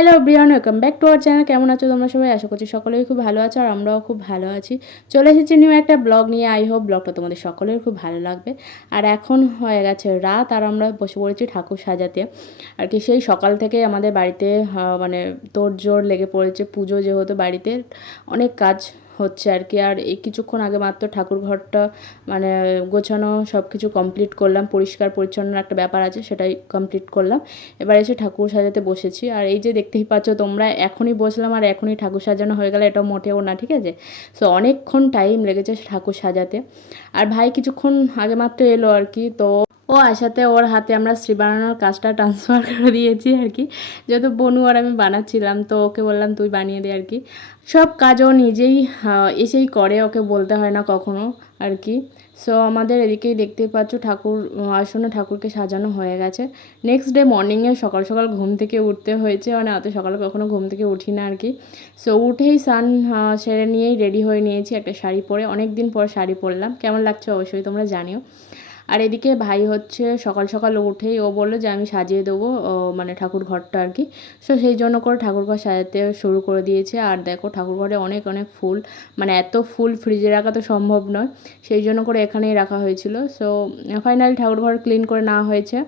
Hello everyone, welcome back to our channel. কেমন আছো তোমরা সবাই? আশা করছি সকলেই খুব ভালো আছো আর আমরাও খুব ভালো আছি। চলে এসেছি নিউ একটা ব্লগ নিয়ে। আই হোপ ব্লগটা তোমাদের সকলের খুব ভালো লাগবে। আর এখন হয়ে গেছে রাত আর আমরা বসে পড়েছি ঠাকুর সাজাতে। আর কি সেই সকাল থেকে আমাদের বাড়িতে মানে তোড়জোড় লেগে পড়েছে। পুজো যেহেতু বাড়িতে অনেক কাজ হচ্ছে আর কি। আর এই কিছুক্ষণ আগে মাত্র ঠাকুর ঘরটা মানে গোছানো সব কিছু কমপ্লিট করলাম। পরিষ্কার পরিচ্ছন্ন একটা ব্যাপার আছে, সেটাই কমপ্লিট করলাম। এবার এসে ঠাকুর সাজাতে বসেছি। আর এই যে দেখতেই পাচ্ছ তোমরা, এখনই বসলাম আর এখনই ঠাকুর সাজানো হয়ে গেলে এটা মোটেও না, ঠিক আছে? সো অনেকক্ষণ টাইম লেগেছে ঠাকুর সাজাতে। আর ভাই কিছুক্ষণ আগে মাত্র এলো আর কি। তো ও আসাতে ওর হাতে আমরা শ্রী বানানোর কাজটা ট্রান্সফার করে দিয়েছি আর কি। যেহেতু বনু আর আমি বানাচ্ছিলাম, তো ওকে বললাম তুই বানিয়ে দে আর কি। সব কাজ ও নিজেই এসেই করে, ওকে বলতে হয় না কখনো আর কি। সো আমাদের এদিকেই দেখতেই পাচ্ছ ঠাকুর আসনে ঠাকুরকে সাজানো হয়ে গেছে। নেক্সট ডে মর্নিংয়ে সকাল সকাল ঘুম থেকে উঠতে হয়েছে, মানে অত সকালে কখনো ঘুম থেকে উঠি না আর কি। সো উঠেই স্নান সেরে নিয়েই রেডি হয়ে নিয়েছি একটা শাড়ি পরে। অনেক দিন পর শাড়ি পরলাম, কেমন লাগছে অবশ্যই তোমরা জানিও। আর এদিকে ভাই হচ্ছে সকাল সকাল উঠেই ও বললো যে আমি সাজিয়ে দেবো মানে ঠাকুর ঘরটা আর কি। সো সেই জন্য করে ঠাকুর ঘর সাজাতে শুরু করে দিয়েছে। আর দেখো ঠাকুর ঘরে অনেক অনেক ফুল, মানে এত ফুল ফ্রিজে রাখা তো সম্ভব নয়, সেই জন্য করে এখানেই রাখা হয়েছিল। সো ফাইনালি ঠাকুর ঘর ক্লিন করে নেওয়া হয়েছে।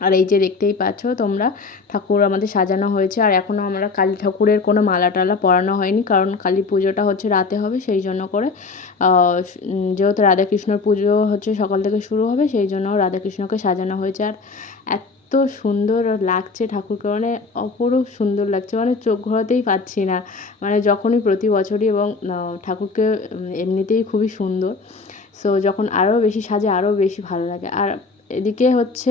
আর এই যে দেখতেই পাচ্ছ তোমরা, ঠাকুর আমাদের সাজানো হয়েছে। আর এখনও আমরা কালী ঠাকুরের কোনো মালা টালা পরানো হয়নি, কারণ কালী পুজোটা হচ্ছে রাতে হবে, সেই জন্য করে যেহেতু রাধাকৃষ্ণর পুজো হচ্ছে সকাল থেকে শুরু হবে, সেই জন্য রাধাকৃষ্ণকে সাজানো হয়েছে। আর এত সুন্দর লাগছে ঠাকুরকে, মানে অপরূপ সুন্দর লাগছে, মানে চোখ ঘোরাতেই পাচ্ছি না। মানে যখনই প্রতি বছরই এবং ঠাকুরকে এমনিতেই খুবই সুন্দর। সো যখন আরও বেশি সাজে আরও বেশি ভালো লাগে। আর এদিকে হচ্ছে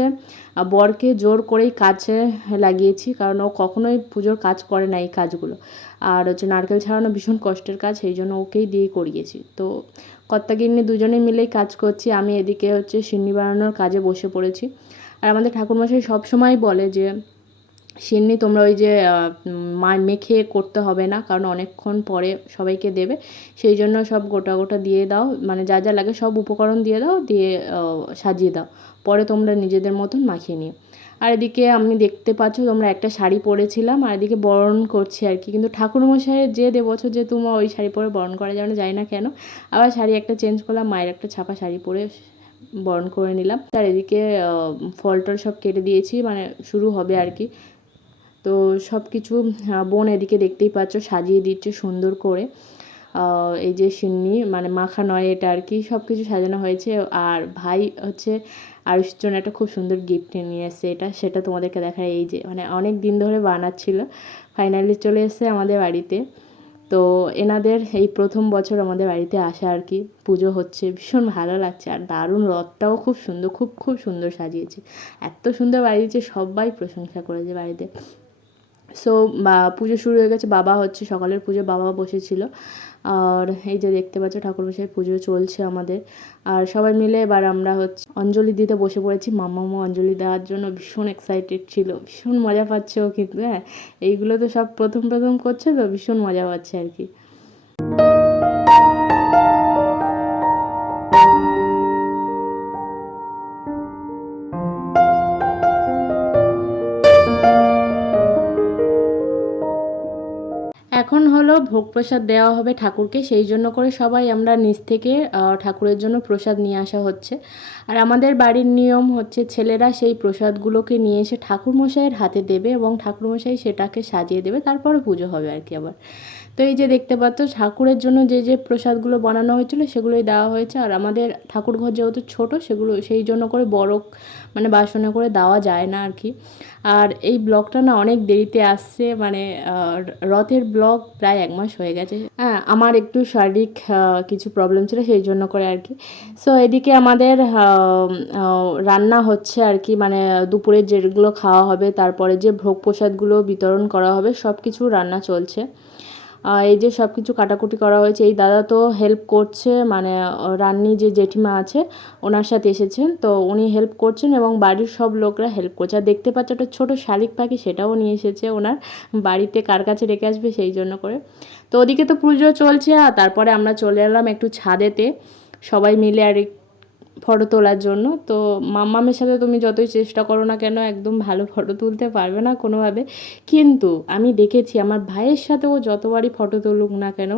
বরকে জোর করেই কাজে লাগিয়েছি, কারণ ও কখনোই পুজোর কাজ করে না এই কাজগুলো। আর হচ্ছে নারকেল ছাড়ানো ভীষণ কষ্টের কাজ, সেই জন্য ওকেই দিয়েই করিয়েছি। তো কর্তাগিন্নি দুজনে মিলেই কাজ করছি। আমি এদিকে হচ্ছে সিন্নি বানানোর কাজে বসে পড়েছি। আর আমাদের ঠাকুরমশাই সবসময় বলে যে সিন্নি তোমরা ওই যে মেখে করতে হবে না, কারণ অনেকক্ষণ পরে সবাইকে দেবে, সেই জন্য সব গোটা গোটা দিয়ে দাও, মানে যা যা লাগে সব উপকরণ দিয়ে দাও, দিয়ে সাজিয়ে দাও, পরে তোমরা নিজেদের মতন মাখিয়ে নিও। আর এদিকে আমি দেখতে পাচ্ছ তোমরা একটা শাড়ি পরেছিলাম, আর এদিকে বরণ করছি আর কি। কিন্তু ঠাকুরমশাইয়ের যে বছর যে তোমার ওই শাড়ি পরে বরণ করা যাবে না, জানি না কেন। আবার শাড়ি একটা চেঞ্জ করলাম, মায়ের একটা ছাপা শাড়ি পরে বরণ করে নিলাম। তার এদিকে ফল টল সব কেটে দিয়েছি, মানে শুরু হবে আর কি। তো সব কিছু বোন এদিকে দেখতেই পাচ্ছ সাজিয়ে দিচ্ছে সুন্দর করে। এই যে সিন্নি মানে মাখা নয় এটা আর কি, সব কিছু সাজানো হয়েছে। আর ভাই হচ্ছে আরুষির জন্য একটা খুব সুন্দর গিফট নিয়ে এসেছে, সেটা তোমাদেরকে দেখায়। এই যে মানে অনেক দিন ধরে বানাচ্ছিল, ফাইনালি চলে এসেছে আমাদের বাড়িতে। তো এনাদের এই প্রথম বছর আমাদের বাড়িতে আসা আর কি, পুজো হচ্ছে, ভীষণ ভালো লাগছে। আর দারুণ, রথটাও খুব সুন্দর, খুব খুব সুন্দর সাজিয়েছে, এত সুন্দর বাড়িয়েছে, সবাই প্রশংসা করেছে বাড়িতে। সো পুজো শুরু হয়ে গেছে, বাবা হচ্ছে সকালের পুজো বাবা বসেছিল। আর এই যে দেখতে পাচ্ছ ঠাকুরমশাই পুজো চলছে আমাদের। আর সবাই মিলে এবার আমরা হচ্ছে অঞ্জলি দিতে বসে পড়েছি। মাম্মামও অঞ্জলি দেওয়ার জন্য ভীষণ এক্সাইটেড ছিল, ভীষণ মজা পাচ্ছে ও কিন্তু। হ্যাঁ, এইগুলো তো সব প্রথম প্রথম করছে, তো ভীষণ মজা পাচ্ছে আর কি। এখন হলো ভোগ প্রসাদ দেওয়া হবে ঠাকুরকে, সেই জন্য করে সবাই আমরা নিচ থেকে ঠাকুরের জন্য প্রসাদ নিয়ে আসা হচ্ছে। আর আমাদের বাড়ির নিয়ম হচ্ছে ছেলেরা সেই প্রসাদগুলোকে নিয়ে এসে ঠাকুরমশাইয়ের হাতে দেবে এবং ঠাকুরমশাই সেটাকে সাজিয়ে দেবে, তারপরে পুজো হবে আর কি আবার। তো এই যে দেখতে পাচ্ছ ঠাকুরের জন্য যে প্রসাদগুলো বানানো হয়েছিল সেগুলোই দেওয়া হয়েছে। আর আমাদের ঠাকুরঘর যেহেতু ছোট, সেগুলো সেই জন্য করে বড় মানে বাসনে করে দেওয়া যায় না আর কি। আর এই ব্লগটা না অনেক দেরিতে আসছে, মানে রথের ব্লগ প্রায় 1 মাস হয়ে গেছে। হ্যাঁ, আমার একটু শারীরিক কিছু প্রবলেম ছিল, সেই জন্য করে আর কি। সো এদিকে আমাদের রান্না হচ্ছে আর কি, মানে দুপুরে যেগুলো খাওয়া হবে, তারপরে যে ভোগ প্রসাদগুলো বিতরণ করা হবে, সব কিছু রান্না চলছে। এই যে সব কিছু কাটাকুটি করা হয়েছে, এই দাদা তো হেল্প করছে, মানে রান্নি যে জেঠিমা আছে ওনার সাথে এসেছেন, তো উনি হেল্প করছেন এবং বাড়ির সব লোকরা হেল্প করছে। আর দেখতে পাচ্ছ একটা ছোটো শালিক পাখি, সেটাও নিয়ে এসেছে ওনার বাড়িতে, কার কাছে রেখে আসবে সেই জন্য করে। তো ওদিকে তো পুজো চলছে, আর তারপরে আমরা চলে এলাম একটু ছাদেতে সবাই মিলে আর ফটো তোলার জন্য। তো মাম্মামের সাথে তুমি যতই চেষ্টা করো না কেন একদম ভালো ফটো তুলতে পারবে না কোনোভাবে। কিন্তু আমি দেখেছি আমার ভাইয়ের সাথেও যতবারই ফটো তুলুক না কেন,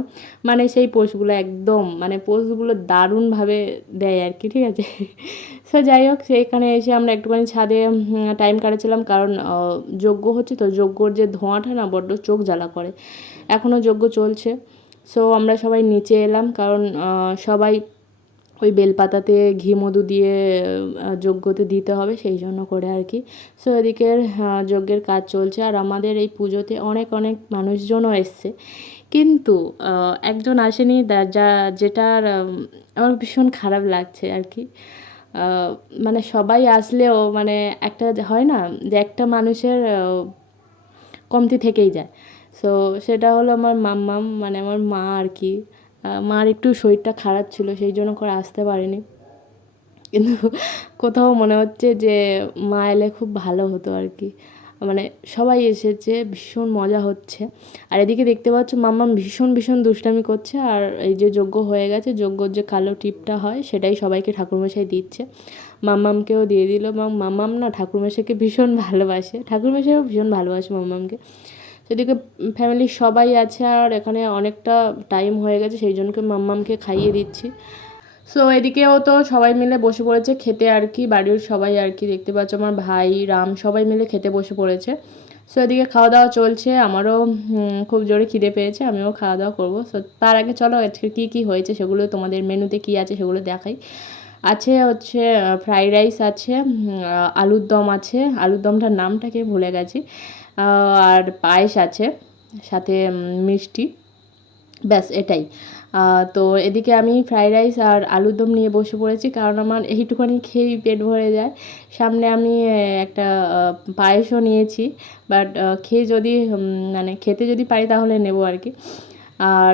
মানে সেই পোজগুলো একদম মানে পোজগুলো দারুণভাবে দেয় আর কি, ঠিক আছে। সো যাই হোক, সেখানে এসে আমরা একটুখানি ছাদে টাইম কাটাচ্ছিলাম, কারণ যজ্ঞ হচ্ছে তো, যজ্ঞর যে ধোঁয়াটা না বড্ড চোখ জ্বালা করে। এখনও যজ্ঞ চলছে। সো আমরা সবাই নিচে এলাম, কারণ সবাই ওই বেলপাতাতে ঘি মধু দিয়ে যজ্ঞতে দিতে হবে, সেই জন্য করে আর কি। সো এদিকের যজ্ঞের কাজ চলছে, আর আমাদের এই পুজোতে অনেক অনেক মানুষজনও এসছে, কিন্তু একজন আসেনি, যেটার আমার ভীষণ খারাপ লাগছে আর কি। মানে সবাই আসলেও মানে একটা হয় না যে একটা মানুষের কমতি থেকেই যায়। সো সেটা হলো আমার মাম্মাম, মানে আমার মা আর কি। মার একটু শরীরটা খারাপ ছিল, সেই জন্য করে আসতে পারেনি। কিন্তু কোথাও মনে হচ্ছে যে মা এলে খুব ভালো হতো আর কি। মানে সবাই এসেছে, ভীষণ মজা হচ্ছে। আর এদিকে দেখতে পাচ্ছ মাম্মাম ভীষণ ভীষণ দুষ্টামি করছে, আর এই যে যজ্ঞ হয়ে গেছে, যজ্ঞর যে কালো টিপটা হয় সেটাই সবাইকে ঠাকুরমশাই দিচ্ছে। মাম্মামকেও দিয়ে দিল, এবং মাম্মাম না ঠাকুরমশাইকে ভীষণ ভালোবাসে, ঠাকুরমশাইও ভীষণ ভালোবাসে মাম্মামকে। সেদিকে ফ্যামিলির সবাই আছে, আর এখানে অনেকটা টাইম হয়ে গেছে, সেই জন্য মাম্মামকে খাইয়ে দিচ্ছি। সো এদিকেও তো সবাই মিলে বসে পড়েছে খেতে আর কি, বাড়ির সবাই আর কি। দেখতে পাচ্ছ আমার ভাই, রাম সবাই মিলে খেতে বসে পড়েছে। সো এদিকে খাওয়া দাওয়া চলছে, আমারও খুব জোরে খিদে পেয়েছে, আমিও খাওয়া দাওয়া করবো। সো তার আগে চলো আজকে কী কী হয়েছে সেগুলো তোমাদের মেনুতে কী আছে সেগুলো দেখাই। আছে হচ্ছে ফ্রাইড রাইস আছে, আলুর দম আছে, আলুর দমটার নামটাকে ভুলে গেছি, আর পায়েস আছে, সাথে মিষ্টি, ব্যাস এটাই। তো এদিকে আমি ফ্রাইড রাইস আর আলুর দম নিয়ে বসে পড়েছি, কারণ আমার এইটুখানি খেয়েই পেট ভরে যায়। সামনে আমি একটা পায়েসও নিয়েছি, বাট খেয়ে যদি মানে খেতে যদি পারি তাহলে নেবো আর কি। আর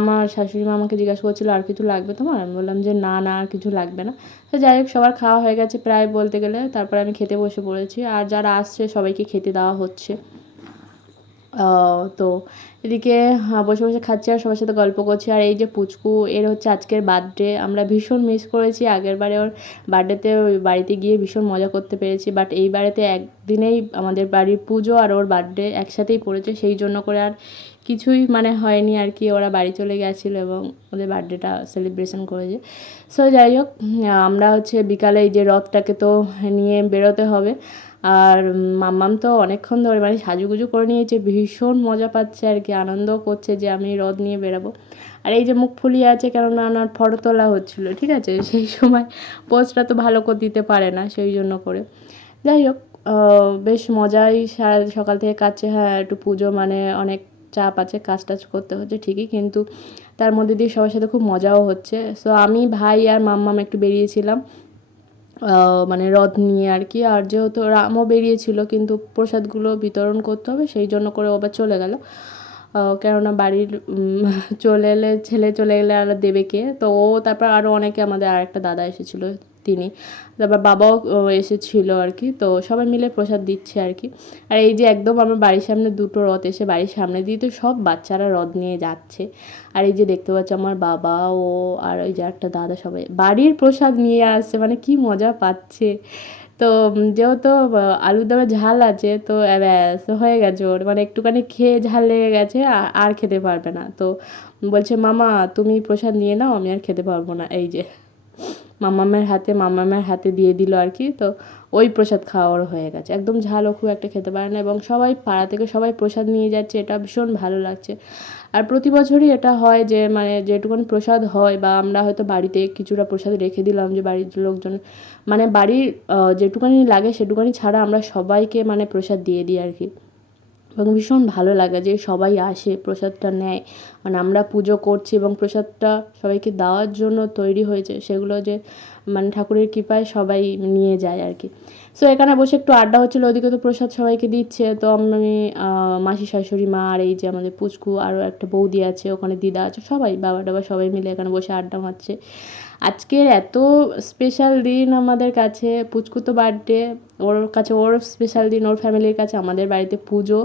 আমার শাশুড়ি মা আমাকে জিজ্ঞাসা করছিলো আর কিছু লাগবে তোমার, আমি বললাম যে না না আর কিছু লাগবে না। তো যাই হোক, সবার খাওয়া হয়ে গেছে প্রায় বলতে গেলে, তারপরে আমি খেতে বসে পড়েছি, আর যারা আসছে সবাইকে খেতে দেওয়া হচ্ছে। তো এদিকে বসে বসে খাচ্ছি আর সবার সাথে গল্প করছি। আর এই যে পুচকু, এর হচ্ছে আজকের বার্থডে, আমরা ভীষণ মিস করেছি। আগের বারে ওর বার্থডেতে ওই বাড়িতে গিয়ে ভীষণ মজা করতে পেরেছি, বাট এই বারেতে একদিনেই আমাদের বাড়ির পুজো আর ওর বার্থডে একসাথেই পড়েছে, সেই জন্য করে আর কিছুই মানে হয়নি আর কি। ওরা বাড়ি চলে গেছিলো এবং ওদের বার্থডেটা সেলিব্রেশন করেছে। সো যাই হোক, আমরা হচ্ছে বিকালে এই যে রথটাকে তো নিয়ে বেরোতে হবে। আর মাম্মাম তো অনেকক্ষণ ধরে মানে সাজুগুজু করে নিয়েছে, ভীষণ মজা পাচ্ছে আর কি, আনন্দ করছে যে আমি রথ নিয়ে বেরাবো। আর এই যে মুখ ফুলিয়ে আছে, কেননা আমার ফটো তোলা হচ্ছিলো, ঠিক আছে, সেই সময় পোজটা তো ভালো করে দিতে পারে না, সেই জন্য করে। যাই হোক, বেশ মজাই সারা সকাল থেকে কাটছে। হ্যাঁ, একটু পুজো মানে অনেক চাপ আছে, কাজ টাজ করতে হচ্ছে ঠিকই, কিন্তু তার মধ্যে দিয়ে সবার সাথে খুব মজাও হচ্ছে। সো আমি, ভাই আর মাম্মাম একটু বেরিয়েছিলাম মানে রথ নিয়ে আর কি। আর যেহেতু রামও বেরিয়েছিল, কিন্তু প্রসাদগুলো বিতরণ করতে হবে, সেই জন্য করে ও আবার চলে গেল। কেননা বাড়ির চলে এলে, ছেলে চলে গেলে আর দেবে কে, তো ও তারপর আরও অনেকে, আমাদের আরেকটা দাদা এসেছিলো তিনি, তারপর বাবাও এসেছিলো আর কি। তো সবাই মিলে প্রসাদ দিচ্ছে আর কি। আর এই যে একদম আমার বাড়ির সামনে দুটো রথ এসে বাড়ির সামনে দিয়ে তো সব বাচ্চারা রথ নিয়ে যাচ্ছে। আর এই যে দেখতে পাচ্ছ আমার বাবা, ও আর ওই যে একটা দাদা সবাই বাড়ির প্রসাদ নিয়ে আসছে, মানে কি মজা পাচ্ছে। তো যেহেতু আলুর দমে ঝাল আছে, তো ব্যাস হয়ে গেছে ওর, মানে একটুখানি খেয়ে ঝাল লেগে গেছে, আর খেতে পারবে না। তো বলছে মামা তুমি প্রসাদ নিয়ে নাও, আমি আর খেতে পারবো না। এই যে মামামের হাতে দিয়ে দিল আর কি। তো ওই প্রসাদ খাওয়ার হয়ে গেছে, একদম ঝালও খুব একটা খেতে পারে না, এবং সবাই পাড়া থেকে সবাই প্রসাদ নিয়ে যাচ্ছে, এটা ভীষণ ভালো লাগছে। আর প্রতি বছরই এটা হয় যে মানে যেটুকুনি প্রসাদ হয়, বা আমরা হয়তো বাড়িতে কিছুটা প্রসাদ রেখে দিলাম যে বাড়ির লোকজন, মানে বাড়ির যেটুকুনি লাগে সেটুকুনি ছাড়া আমরা সবাইকে মানে প্রসাদ দিয়ে দিই আর কি। এবং ভীষণ ভালো লাগে যে সবাই আসে প্রসাদটা নেয়, মানে আমরা পুজো করছি এবং প্রসাদটা সবাইকে দেওয়ার জন্য তৈরি হয়েছে, সেগুলো যে মানে ঠাকুরের কৃপায় সবাই নিয়ে যায় আর কি। সো এখানে বসে একটু আড্ডা হচ্ছিলো, ওদিকে তো প্রসাদ সবাইকে দিচ্ছে, তো আমি মাসি শাশুড়ি মা আর এই যে আমাদের পুচকু, আরও একটা বৌদি আছে, ওখানে দিদা আছে, সবাই বাবা টাবা সবাই মিলে এখানে বসে আড্ডা মারছে। আজকের এত স্পেশাল দিন আমাদের কাছে, পুচকু তো বার্থডে, ওর কাছে ওর স্পেশাল দিন, ওর ফ্যামিলির কাছে আমাদের বাড়িতে পুজো,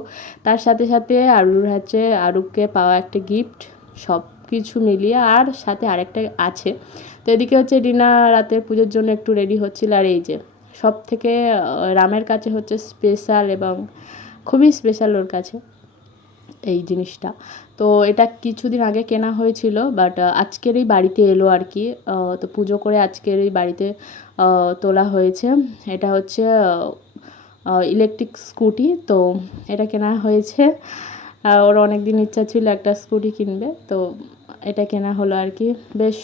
তার সাথে সাথে আরুর হচ্ছে আরুকে পাওয়া একটা গিফট, সব কিছু মিলিয়ে, আর সাথে আরেকটা আছে। তো এদিকে হচ্ছে রিনা রাতের পুজোর জন্য একটু রেডি হচ্ছিল। আর এই যে সব থেকে রামের কাছে হচ্ছে স্পেশাল এবং খুবই স্পেশাল ওর কাছে এই জিনিসটা। তো এটা কিছুদিন আগে কেনা হয়েছিল, বাট আজকেরই বাড়িতে এলো আর কি। তো পুজো করে আজকেরই বাড়িতে তোলা হয়েছে। এটা হচ্ছে ইলেকট্রিক স্কুটি। তো এটা কেনা হয়েছে। ওর অনেক দিন ইচ্ছা ছিল একটা স্কুটি কিনবে, তো এটা কেনা হলো আর কি। বেশ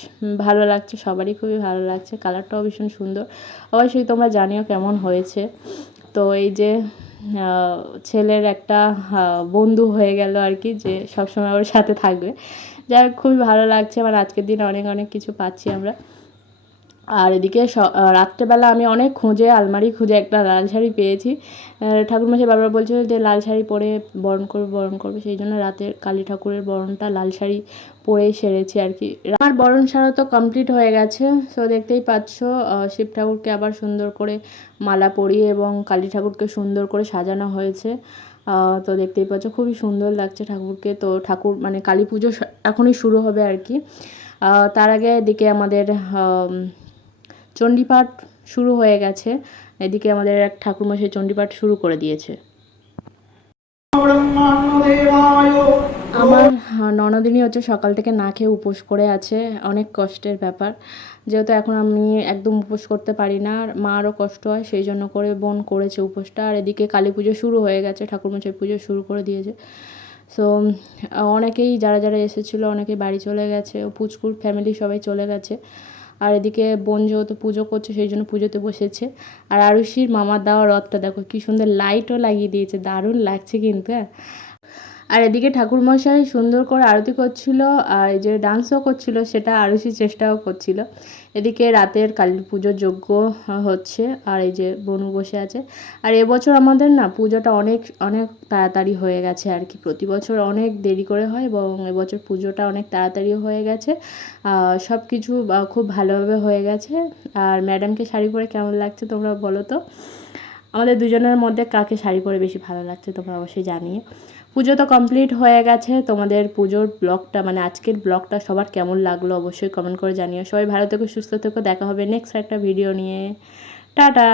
ভালো লাগছে, সবারই খুবই ভালো লাগছে, কালারটাও ভীষণ সুন্দর। অবশ্যই তোমরা জানিও কেমন হয়েছে। তো এই যে ছেলের একটা বন্ধু হয়ে গেল আর কি, যে সবসময় ওর সাথে থাকবে। যাই হোক, খুবই ভালো লাগছে, মানে আজকের দিনে অনেক অনেক কিছু পাচ্ছি আমরা। আর এদিকে রাত্রেবেলা আমি অনেক খুঁজে আলমারি খুঁজে একটা লাল শাড়ি পেয়েছি। ঠাকুরমশাই বারবার বলছিল যে লাল শাড়ি পরে বরণ করবে, সেই জন্য রাতের কালী ঠাকুরের বরণটা লাল শাড়ি পরেই সেরেছি আর কি। আমার বরণ সারা তো কমপ্লিট হয়ে গেছে। সো দেখতেই পাচ্ছ শিব ঠাকুরকে আবার সুন্দর করে মালা পরিয়ে এবং কালী ঠাকুরকে সুন্দর করে সাজানো হয়েছে। তো দেখতেই পাচ্ছ খুবই সুন্দর লাগছে ঠাকুরকে। তো ঠাকুর মানে কালী পুজো এখনই শুরু হবে আর কি। তার আগে এদিকে আমাদের চণ্ডীপাঠ শুরু হয়ে গেছে। এদিকে আমাদের এক ঠাকুরমশাই চণ্ডীপাঠ শুরু করে দিয়েছে। আমার ননদিনী হচ্ছে সকাল থেকে না খেয়ে উপোস করে আছে, অনেক কষ্টের ব্যাপার। যেহেতু এখন আমি একদম উপোস করতে পারি না, আর মারও কষ্ট হয়, সেই জন্য করে বোন করেছে উপোসটা। আর এদিকে কালী পুজো শুরু হয়ে গেছে, ঠাকুরমশাই পুজো শুরু করে দিয়েছে। সো অনেকেই যারা যারা এসেছিলো অনেকেই বাড়ি চলে গেছে, পুচকুর ফ্যামিলি সবাই চলে গেছে। আর এদিকে বোন যেহেতু পুজো করছে সেই জন্য পুজোতে বসেছে। আর আরুষির মামার দেওয়া রথটা দেখো কী সুন্দর লাইটও লাগিয়ে দিয়েছে, দারুণ লাগছে কিন্তু। হ্যাঁ, আর এদিকে ঠাকুরমশাই সুন্দর করে আরতি করছিল, আর এই যে ডান্সও করছিল, সেটা আরুষি চেষ্টাও করছিল। এদিকে রাতের কালী পুজোর যজ্ঞ হচ্ছে, আর এই যে বনু বসে আছে। আর এবছর আমাদের না পুজোটা অনেক অনেক তাড়াতাড়ি হয়ে গেছে আর কি। প্রতি বছর অনেক দেরি করে হয় এবং এবছর পুজোটা অনেক তাড়াতাড়ি হয়ে গেছে। সব কিছু খুব ভালোভাবে হয়ে গেছে। আর ম্যাডামকে শাড়ি পরে কেমন লাগছে তোমরা বলো তো? আমাদের দুজনের মধ্যে কাকে শাড়ি পরে বেশি ভালো লাগছে তোমরা অবশ্যই জানিও। পুজো তো কমপ্লিট হয়ে গেছে। তোমাদের পুজোর ব্লগটা মানে আজকের ব্লগটা সবার কেমন লাগলো অবশ্যই কমেন্ট করে জানিও। সবাই ভালো থেকো, সুস্থ থেকো, দেখা হবে নেক্সট একটা ভিডিও নিয়ে। টাটা।